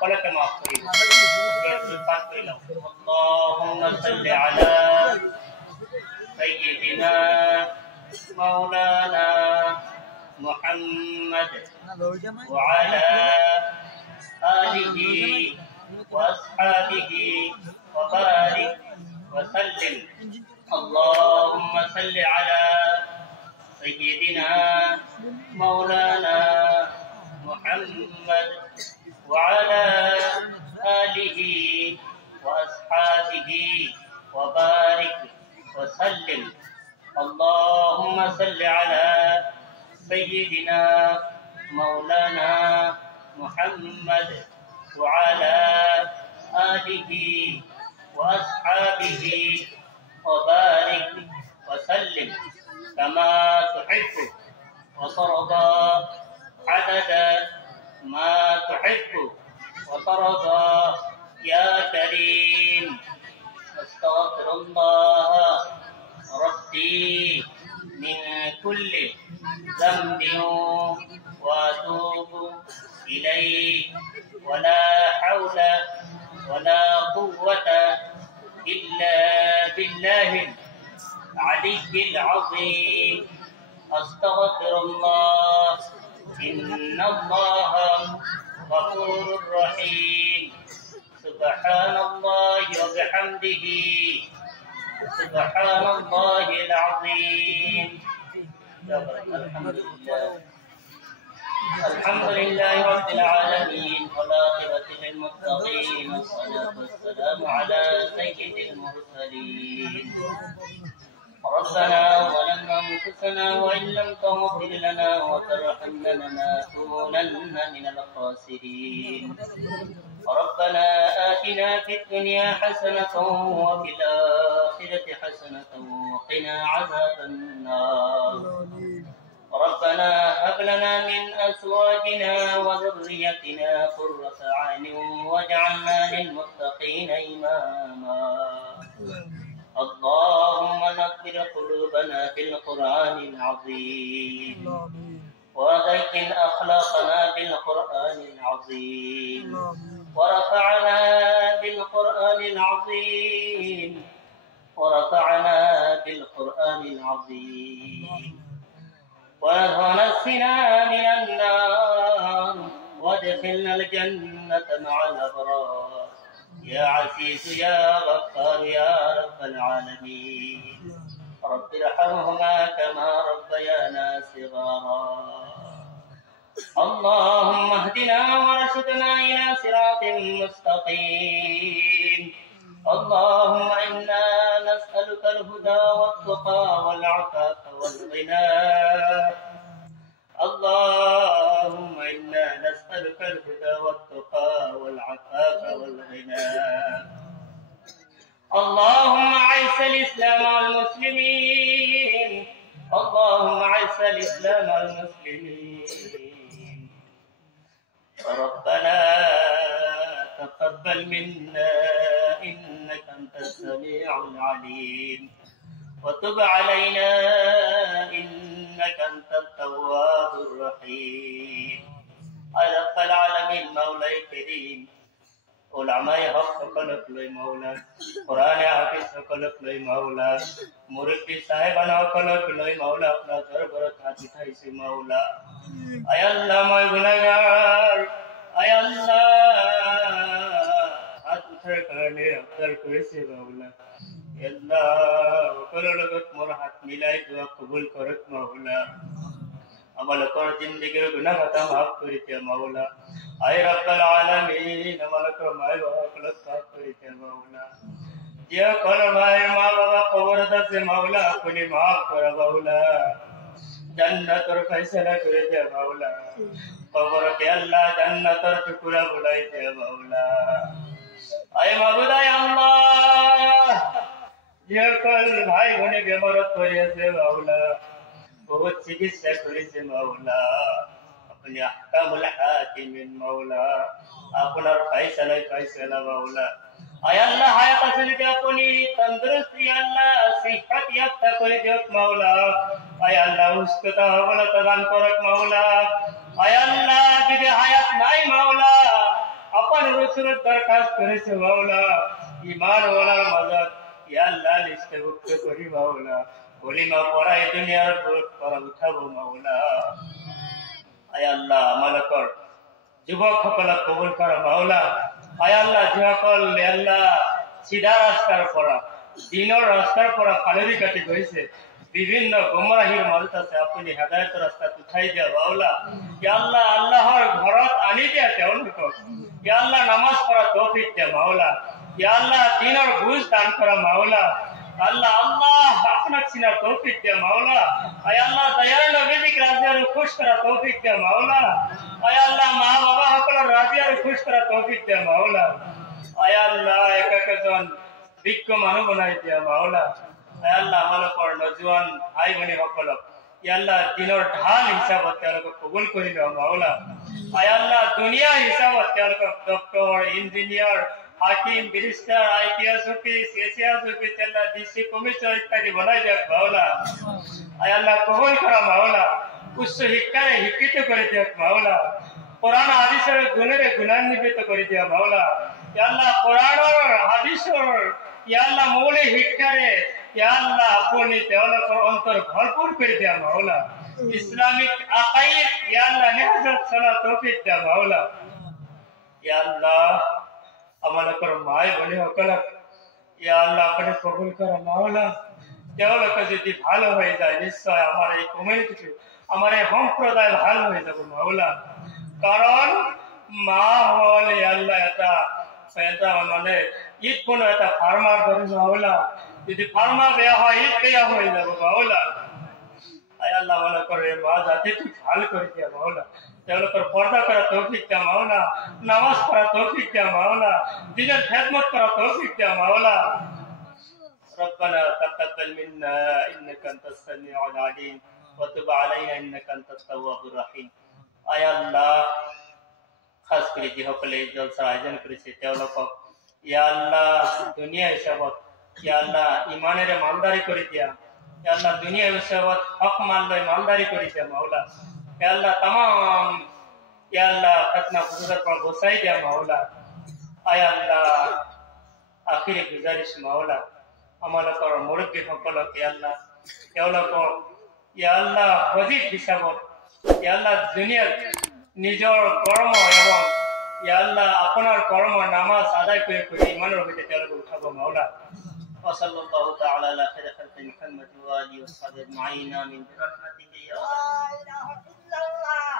সকলকে মাফ করি اللهم صل على سيدنا مولانا محمد وعلى آله وأصحابه وبارك وسلم اللهم صل على سيدنا مولانا محمد وعلى آله وأصحابه وبارك وسلم اللهم صل على سيدنا مولانا محمد وعلى آله وأصحابه وبارك وسلم كما تحب وترضى عدد ما تحب وترضى يا كريم أستغفر الله ربي من كل ذنب وأتوب إليه ولا حول ولا قوة إلا بالله العلي العظيم أستغفر الله إن الله غفور رحيم سبحان الله وبحمده سبحان الله العظيم الحمد لله رب العالمين والعاقبة للمتقين والصلاة والسلام على سيد المرسلين ربنا ظلمنا أنفسنا وإن لم تغفر لنا وترحمنا لنكونن من الخاسرين ربنا آتنا في الدنيا حسنة وفي الآخرة حسنة وقنا عذاب النار ربنا هب لنا من أزواجنا وذريتنا قرة أعين واجعلنا للمتقين إماما اللهم نقبل قلوبنا بالقرآن العظيم وزين أخلاقنا بالقرآن العظيم ورفعنا بالقرآن العظيم ورفعنا بالقرآن العظيم ونجنا من النار وادخلنا الجنة مع الأبرار يا عزيز يا غفار يا رب العالمين رب ارحمهما كما ربيانا صغارا اللهم اهدنا ورشدنا إلى صراط مستقيم اللهم إنا نسألك الهدى والتقى والعفاف والغنى اللهم إنا نسألك الهدى والتقى والعفاف والغنى اللهم أعز الإسلام والمسلمين اللهم أعز الإسلام والمسلمين ربنا تقبل منا إنك أنت السميع العليم وتب علينا إنك أنت التواب الرحيم يا رب العالمين مولاي كريم علماء حق সকলক লই মাওলা কোরআনে হাফেজ সকলক লই মাওলা মুরব্বি সাহেবান সকলক লই মাওলা আপনার দরবারে হাত উঠাইছি মাওলা আয় আল্লাহ মই গুনাহগার আয় আল্লাহ হাত উঠার কারণে আপনার করেছে মাওলা আল্লাহ সকলের লগত মোর হাত মিলাই দোয়া কবুল করত মাওলা আমালকর জিন্দেগির গুনাহ খাতা মাফ করে দে মাওলা আয় রব্বুল আলামিন আমালকর মাই বাবা কলক মাফ করে দে মাওলা যে কোন ভাই মা বাবা কবর দাসে মাওলা আপনি মাফ কর মাওলা জান্নাতের ফয়সালা করে দে মাওলা কবর কে আল্লাহ জান্নাতের টুকরা বলাই দে মাওলা আয় মাবুদ আয় আল্লাহ যে কোন ভাই বোনে বেমারত করিয়াছে মাওলা बहुत चिकित्सा करेছে মাওলা আপনি আহকামুল হাকিমিন মাওলা আপনার ফয়সালা মাওলা আয় আল্লাহ হায়াত আসলে আপনি তন্দরুস্তি আল্লাহ সিহত ইয়াফতা করে দিও মাওলা আয় আল্লাহ উস্কতা হওয়ালা প্রদান করক মাওলা আয় আল্লাহ যদি হায়াত নাই মাওলা আপন সুরত দরখাস্ত করেছে মাওলা ঈমান ওয়ালার মাজাত ইয়া আল্লাহ লিস্টভুক্ত করি মাওলা কলিমা পড়া এই দুনিয়ার বুক পড়া উঠাবো মাওলা আয় আল্লাহ মালাকর যুবক সকলক কবুল কর মাওলা আয় আল্লাহ যিসকল আল্লাহ সিধা রাস্তার পৰা দিনৰ ৰাস্তাৰ পৰা ফালৰি কাটি গৈছে বিভিন্ন গুমৰাহীৰ মাজত আছে আপুনি হেদায়েতৰ ৰাস্তাত উঠাই দিয়া মাওলা ইয়া আল্লাহ আল্লাহৰ ঘৰত আনি দিয়া তেওঁলোকক ইয়া আল্লাহ নামাজ পঢ়া তৌফিক দিয়া মাওলা ইয়া আল্লাহ দিনৰ বুঝ দান কৰা মাওলা আল্লাহ আল্লাহ আপনার চিনার তৌফিক দে মাওলা আয় আল্লাহ দয়াল নবীজিক রাজি আর খুশ করা তৌফিক দে মাওলা আয় আল্লাহ মা বাবা সকলের রাজি আর খুশ করা তৌফিক দে মাওলা আয় আল্লাহ এক একজন বিজ্ঞ মানুষ বনাই দিয়া মাওলা আয় আল্লাহ আমালোকৰ নজওয়ান ভাই ভনী সকলক ইয়া আল্লাহ দিনৰ ঢাল হিচাপত তেওঁলোকক কবুল কৰি লোৱা মাওলা আয় আল্লাহ দুনিয়া হিচাপত তেওঁলোকক ডক্টৰ ইঞ্জিনিয়াৰ হাকিম barrister IPS office ACS office আল্লাহ ডিসি কমিশনার ইত্যাদি বনাই যাক মাওলা আয় আল্লাহ কবুল করা মাওলা উচ্চ শিক্ষারে শিক্ষিত করে দিয়ক মাওলা কোরআন হাদিসের গুণেরে গুণান্বিত করে দিয়া মাওলা ইয়া আল্লাহ কোরআনের হাদিসের ইয়া আল্লাহ মৌলিক শিক্ষারে ইয়া আল্লাহ আপনি তেওঁলোকৰ অন্তর ভরপুর করে দিয়া মাওলা ইসলামিক আকাইদ ইয়া আল্লাহ নেহাজত চলা তৌফিক দিয়া মাওলা ইয়া আল্লাহ আমালোকৰ মাই ভনী সকলক ইয়া আল্লাহ আপনি কবুল করা মাওলা তেওঁলোক যদি ভালো হয়ে যায় নিশ্চয় আমার এই কমিউনিটি আমার এই সম্প্রদায় ভালো হয়ে যাব মাওলা কারণ মা হল আল্লাহ এটা মানে ঈদ কোনো এটা ফার্মার ধরে মাওলা যদি ফার্মা বেয়া হয় ঈদ বেয়া হয়ে যাব মাওলা আয় আল্লাহ মাওলা করে মা জাতি তুই ভালো করে দিয়া মাওলা তেওঁলোকৰ পর্দা করা তৌফিক দিয়া মাওলা নামাজ পড়া তৌফিক দিয়া মাওলা দিনের খেদমত করা তৌফিক দিয়া মাওলা ربنا تقبل منا انك انت السميع العليم وتب علينا انك انت التواب الرحيم আয় আল্লাহ খাস করে যে সকলে জলসার আয়োজন করেছে তেওঁলোকক ইয়া আল্লাহ দুনিয়া হিসাবত ইয়া আল্লাহ ইমানের মালদারি করে দিয়া ইয়া আল্লাহ দুনিয়া হিসাবত হক মানলয় মালদারি করে দিয়া মাওলা ইয়া আল্লাহ तमाम ইয়া আল্লাহ ফতনা ফুসুদের পর বসাই দিয়া মাওলা আয় আল্লাহ আখিরে গুজারিশ মাওলা আমালোকৰ মুরব্বী সকলক ইয়া আল্লাহ তেওঁলোকক ইয়া আল্লাহ হজিব হিসাবত ইয়া আল্লাহ দুনিয়াত নিজৰ কৰ্ম এবং ইয়া আল্লাহ আপোনাৰ কৰ্ম নামাজ আদায় কৰি কৰি ইমানৰ সৈতে তেওঁলোকক উঠাব মাওলা ওয়াসাল্লাল্লাহু তাআলা আলা খাইরি খালকি মুহাম্মদ ওয়া আলিহি ওয়া সাহবিহি আজমাইন আমিন বিরহমাতিকা ইয়া লা ইলাহা ইল্লাল্লাহ